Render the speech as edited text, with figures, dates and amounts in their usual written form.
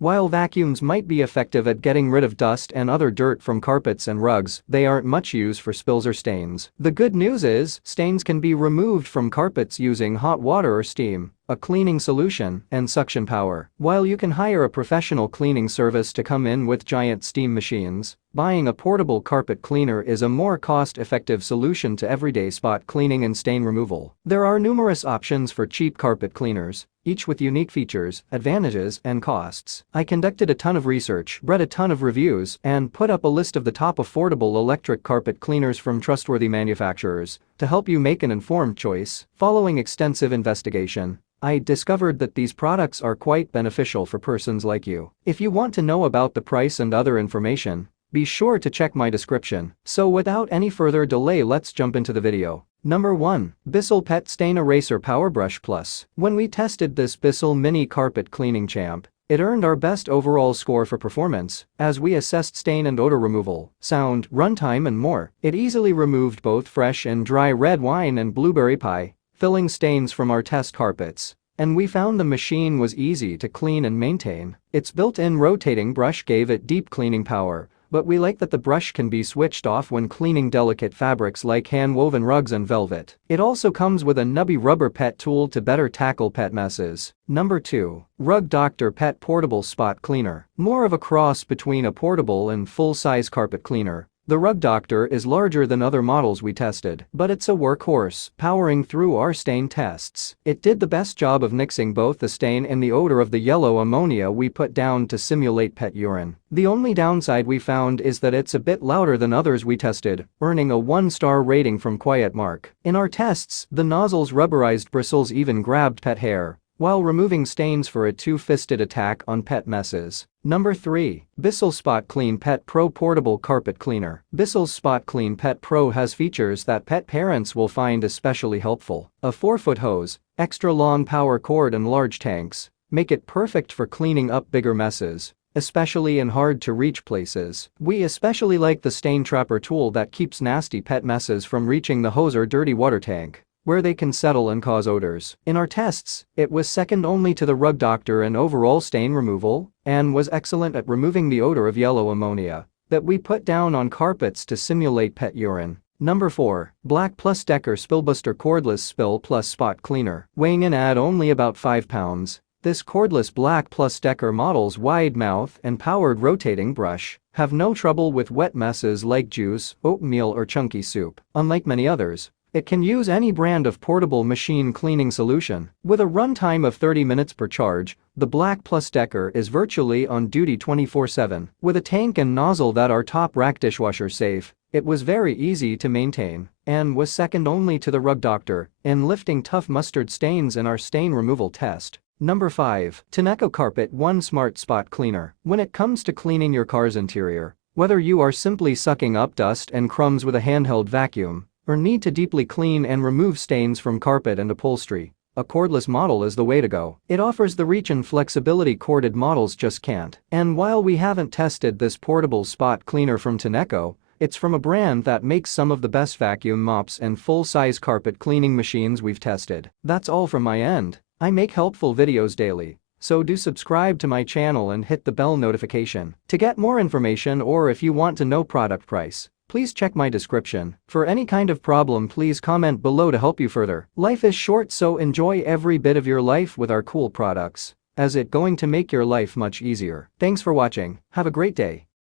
While vacuums might be effective at getting rid of dust and other dirt from carpets and rugs, they aren't much use for spills or stains. The good news is, stains can be removed from carpets using hot water or steam, a cleaning solution, and suction power. While you can hire a professional cleaning service to come in with giant steam machines, buying a portable carpet cleaner is a more cost-effective solution to everyday spot cleaning and stain removal. There are numerous options for cheap carpet cleaners, each with unique features, advantages, and costs. I conducted a ton of research, read a ton of reviews, and put up a list of the top affordable electric carpet cleaners from trustworthy manufacturers to help you make an informed choice. Following extensive investigation, I discovered that these products are quite beneficial for persons like you. If you want to know about the price and other information, be sure to check my description. So without any further delay, let's jump into the video. Number 1. Bissell Pet Stain Eraser PowerBrush Plus. When we tested this Bissell Mini Carpet Cleaning Champ, it earned our best overall score for performance, as we assessed stain and odor removal, sound, runtime and more. It easily removed both fresh and dry red wine and blueberry pie, filling stains from our test carpets. And we found the machine was easy to clean and maintain. Its built-in rotating brush gave it deep cleaning power, but we like that the brush can be switched off when cleaning delicate fabrics like hand-woven rugs and velvet. It also comes with a nubby rubber pet tool to better tackle pet messes. Number 2. Rug Doctor Pet Portable Spot Cleaner. More of a cross between a portable and full-size carpet cleaner, the Rug Doctor is larger than other models we tested, but it's a workhorse, powering through our stain tests. It did the best job of nixing both the stain and the odor of the yellow ammonia we put down to simulate pet urine. The only downside we found is that it's a bit louder than others we tested, earning a 1-star rating from Quiet Mark. In our tests, the nozzle's rubberized bristles even grabbed pet hair, while removing stains for a two-fisted attack on pet messes. Number 3. Bissell SpotClean Pet Pro Portable Carpet Cleaner. Bissell's SpotClean Pet Pro has features that pet parents will find especially helpful. A 4-foot hose, extra long power cord and large tanks make it perfect for cleaning up bigger messes, especially in hard-to-reach places. We especially like the stain trapper tool that keeps nasty pet messes from reaching the hose or dirty water tank, where they can settle and cause odors. In our tests, it was second only to the Rug Doctor in overall stain removal and was excellent at removing the odor of yellow ammonia that we put down on carpets to simulate pet urine. Number 4. BLACK+DECKER Spillbuster Cordless Spill Plus Spot Cleaner. Weighing in at only about 5 pounds, this cordless BLACK+DECKER model's wide mouth and powered rotating brush have no trouble with wet messes like juice, oatmeal or chunky soup. Unlike many others, it can use any brand of portable machine cleaning solution. With a runtime of 30 minutes per charge, the BLACK+DECKER is virtually on duty 24/7. With a tank and nozzle that are top rack dishwasher safe, it was very easy to maintain and was second only to the Rug Doctor in lifting tough mustard stains in our stain removal test. Number 5. Tineco Carpet One Smart Spot Cleaner. When it comes to cleaning your car's interior, whether you are simply sucking up dust and crumbs with a handheld vacuum, or need to deeply clean and remove stains from carpet and upholstery, a cordless model is the way to go. It offers the reach and flexibility corded models just can't. And while we haven't tested this portable spot cleaner from Tineco, it's from a brand that makes some of the best vacuum mops and full-size carpet cleaning machines we've tested. That's all from my end. I make helpful videos daily, so do subscribe to my channel and hit the bell notification to get more information, or if you want to know product price, please check my description. For any kind of problem, please comment below to help you further. Life is short, so enjoy every bit of your life with our cool products, as it's going to make your life much easier. Thanks for watching. Have a great day.